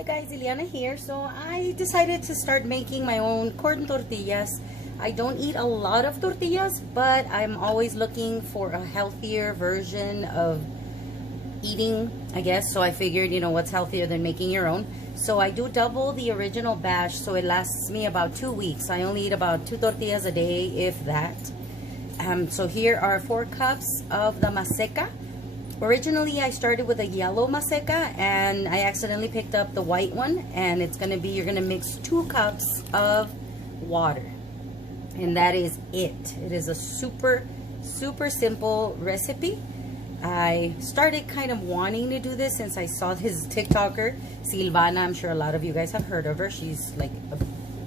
Hi guys, Ileana here. So I decided to start making my own corn tortillas. I don't eat a lot of tortillas, but I'm always looking for a healthier version of eating, I guess. So I figured, you know, what's healthier than making your own. So I do double the original batch, so it lasts me about 2 weeks. I only eat about 2 tortillas a day, if that. So here are 4 cups of the maseca. Originally, I started with a yellow maseca, and I accidentally picked up the white one, and it's gonna be, you're gonna mix 2 cups of water. And that is it. It is a super simple recipe. I started kind of wanting to do this since I saw this TikToker, Silvana. I'm sure a lot of you guys have heard of her. She's like a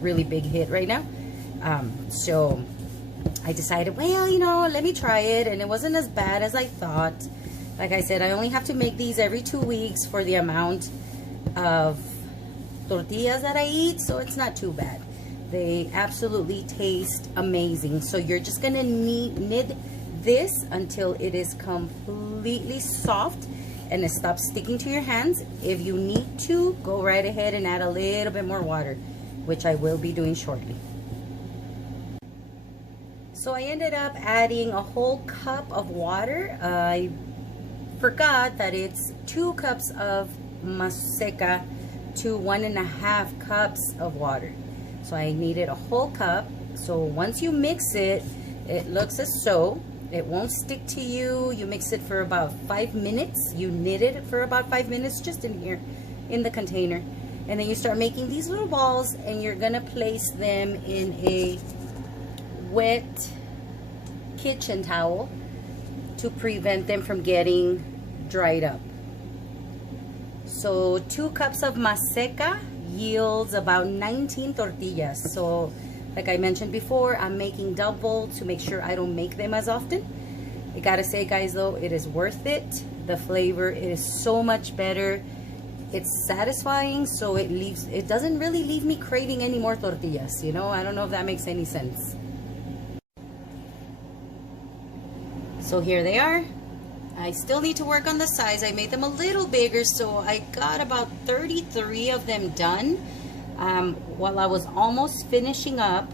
really big hit right now. So I decided, well, you know, let me try it. And it wasn't as bad as I thought. Like I said, I only have to make these every 2 weeks for the amount of tortillas that I eat. So it's not too bad. They absolutely taste amazing. So you're just going to knead this until it is completely soft and it stops sticking to your hands. If you need to, go right ahead and add a little bit more water, which I will be doing shortly. So I ended up adding a whole cup of water. I forgot that it's 2 cups of maseca to 1.5 cups of water. So I needed a whole cup. So once you mix it, it looks as so. It won't stick to you. You mix it for about 5 minutes. You knit it for about 5 minutes just in here, in the container. And then you start making these little balls, and you're gonna place them in a wet kitchen towel to prevent them from getting dried up. So 2 cups of maseca yields about 19 tortillas. So like I mentioned before, I'm making double to make sure I don't make them as often. I gotta say, guys, though, it is worth it. The flavor is so much better. It's satisfying, so it doesn't really leave me craving any more tortillas, you know? I don't know if that makes any sense. So here they are. I still need to work on the size. I made them a little bigger, so I got about 33 of them done. While I was almost finishing up,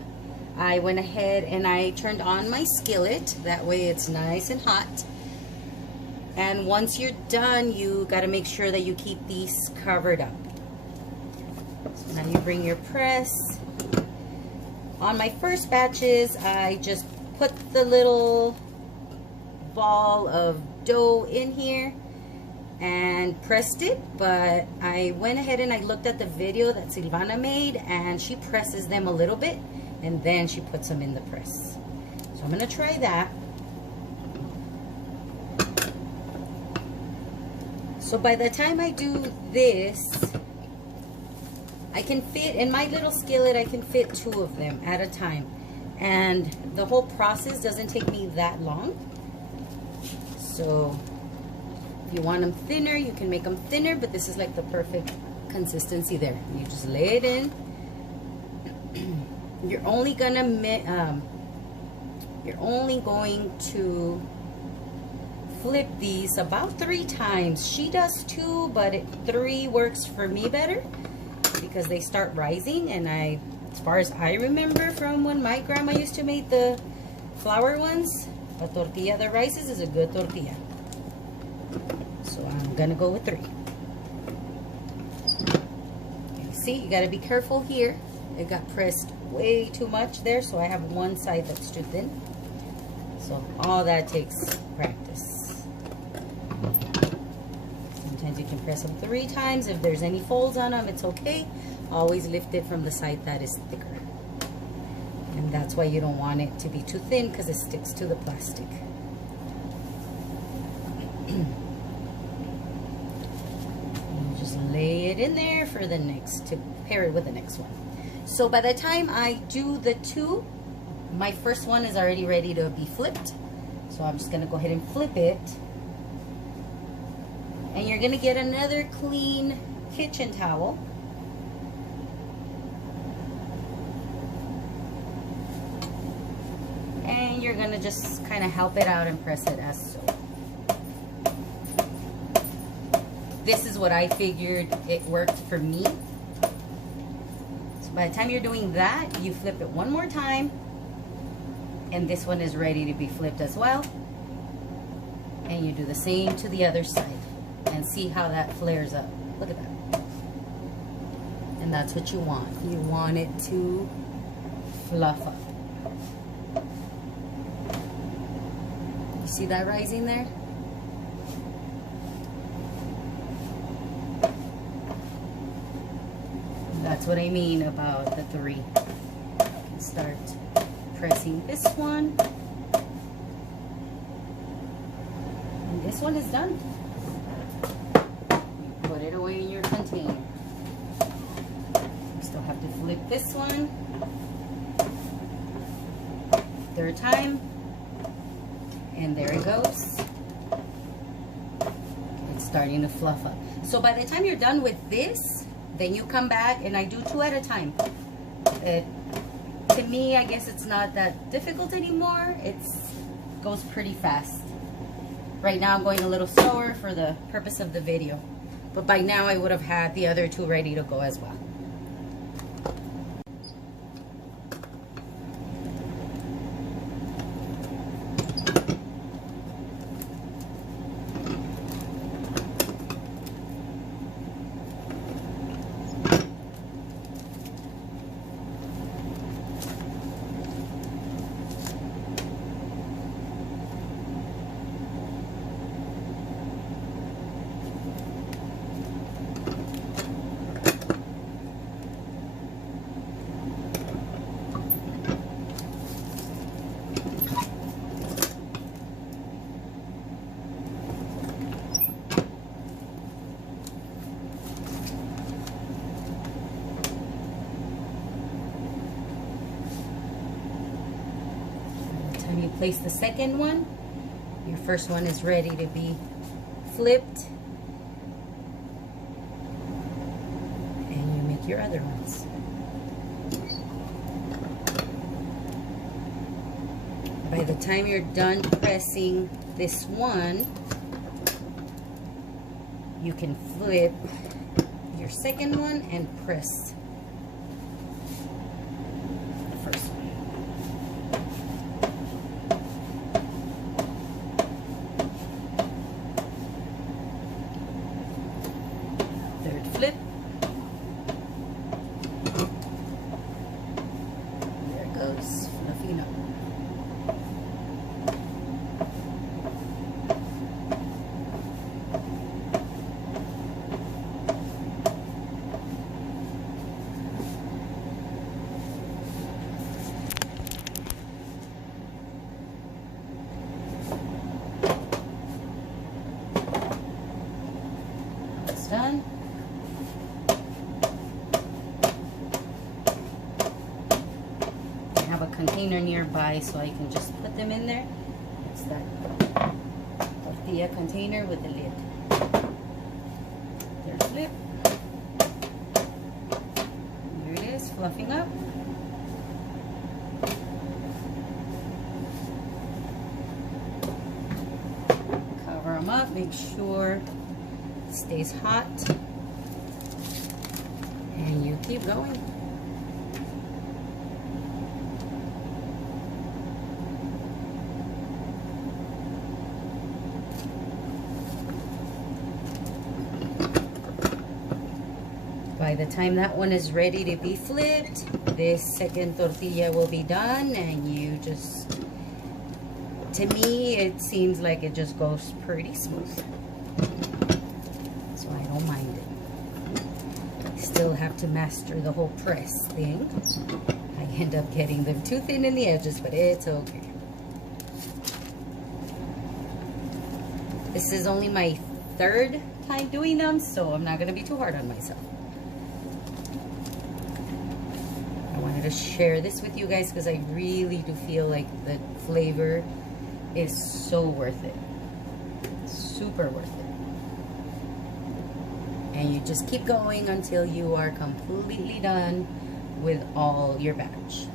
I went ahead and I turned on my skillet. That way it's nice and hot. And once you're done, you got to make sure that you keep these covered up. So now you bring your press. On my first batches, I just put the little ball of dough in here and pressed it, but I went ahead and I looked at the video that Silvana made, and she presses them a little bit and then she puts them in the press. So I'm gonna try that. So by the time I do this, I can fit, in my little skillet, I can fit 2 of them at a time, and the whole process doesn't take me that long. So if you want them thinner, you can make them thinner, but this is like the perfect consistency there. You just lay it in. You're only going to flip these about 3 times. She does 2, but 3 works for me better because they start rising. And as far as I remember from when my grandma used to make the flour ones, a tortilla that rises is a good tortilla. So I'm gonna go with 3. Okay, see, you gotta be careful here. It got pressed way too much there, so I have one side that's too thin. So all that takes practice. Sometimes you can press them 3 times. If there's any folds on them, it's okay. Always lift it from the side that is thicker. And that's why you don't want it to be too thin, because it sticks to the plastic. Just lay it in there for the next, to pair it with the next one. So by the time I do the 2, my first one is already ready to be flipped. So I'm just gonna go ahead and flip it. And you're gonna get another clean kitchen towel. And you're gonna just kind of help it out and press it as so. this is what I figured it worked for me. So by the time you're doing that, you flip it one more time, and this one is ready to be flipped as well. And you do the same to the other side and see how that flares up. Look at that. And that's what you want. You want it to fluff up. You see that rising there? That's what I mean about the 3. You can start pressing this one. And this one is done. You put it away in your container. You still have to flip this one. 3rd time. And there it goes. It's starting to fluff up. So by the time you're done with this, then you come back, and I do 2 at a time. To me, I guess it's not that difficult anymore. It goes pretty fast. Right now I'm going a little slower for the purpose of the video. But by now I would have had the other 2 ready to go as well. When you place the second one, your first one is ready to be flipped, and you make your other ones. By the time you're done pressing this one, you can flip your second one and press the first one. Flip. There it goes, fluffing up. It's done. A container nearby so I can just put them in there. It's that tortilla container with the lid. There's flip. There it is, fluffing up. Cover them up, make sure it stays hot, and you keep going. By the time that one is ready to be flipped, this second tortilla will be done, and you just, to me, it seems like it just goes pretty smooth. So I don't mind it. I still have to master the whole press thing. I end up getting them too thin in the edges, but it's okay. This is only my 3rd time doing them, so I'm not going to be too hard on myself. I wanted to share this with you guys because I really do feel like the flavor is so worth it. Super worth it. And you just keep going until you are completely done with all your batch.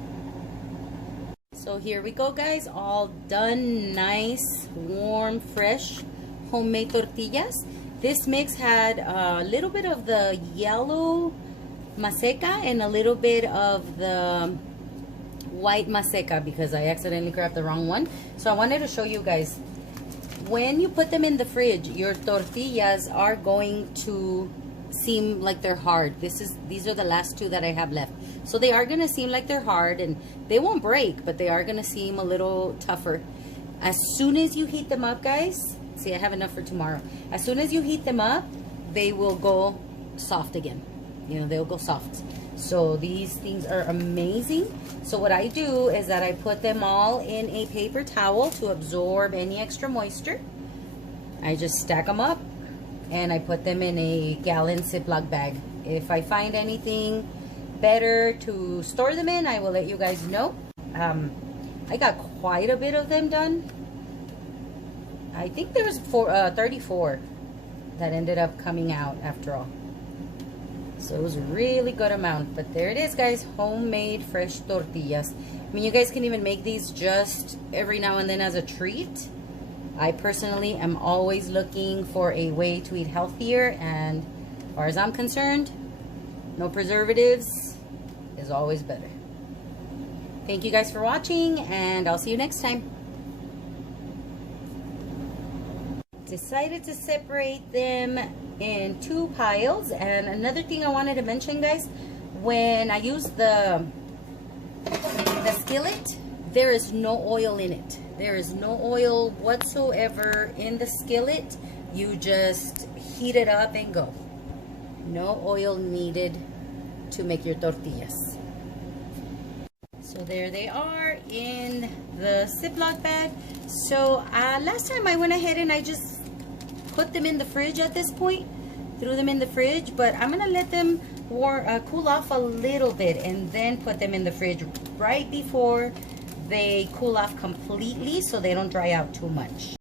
So here we go, guys, all done. Nice, warm, fresh, homemade tortillas. This mix had a little bit of the yellow maseca and a little bit of the white maseca because I accidentally grabbed the wrong one. So I wanted to show you guys, when you put them in the fridge, your tortillas are going to seem like they're hard. These are the last two that I have left. So they are gonna seem like they're hard, and they won't break, but they are gonna seem a little tougher. As soon as you heat them up, guys, see, I have enough for tomorrow. As soon as you heat them up, they will go soft again. You know, they'll go soft. So these things are amazing. So what I do is that I put them all in a paper towel to absorb any extra moisture. I just stack them up and I put them in a gallon Ziploc bag. If I find anything better to store them in, I will let you guys know. I got quite a bit of them done. I think there was 34 that ended up coming out after all. So it was a really good amount. But there it is, guys. Homemade fresh tortillas. I mean, you guys can even make these just every now and then as a treat. I personally am always looking for a way to eat healthier, and as far as I'm concerned, no preservatives is always better. Thank you guys for watching, and I'll see you next time. Decided to separate them in two piles. And another thing I wanted to mention, guys, when I use the skillet, there is no oil in it. There is no oil whatsoever in the skillet. You just heat it up and go. No oil needed to make your tortillas. So there they are in the Ziploc bag. So last time I went ahead and I just put them in the fridge at this point. Threw them in the fridge, but I'm gonna let them cool off a little bit and then put them in the fridge right before they cool off completely so they don't dry out too much.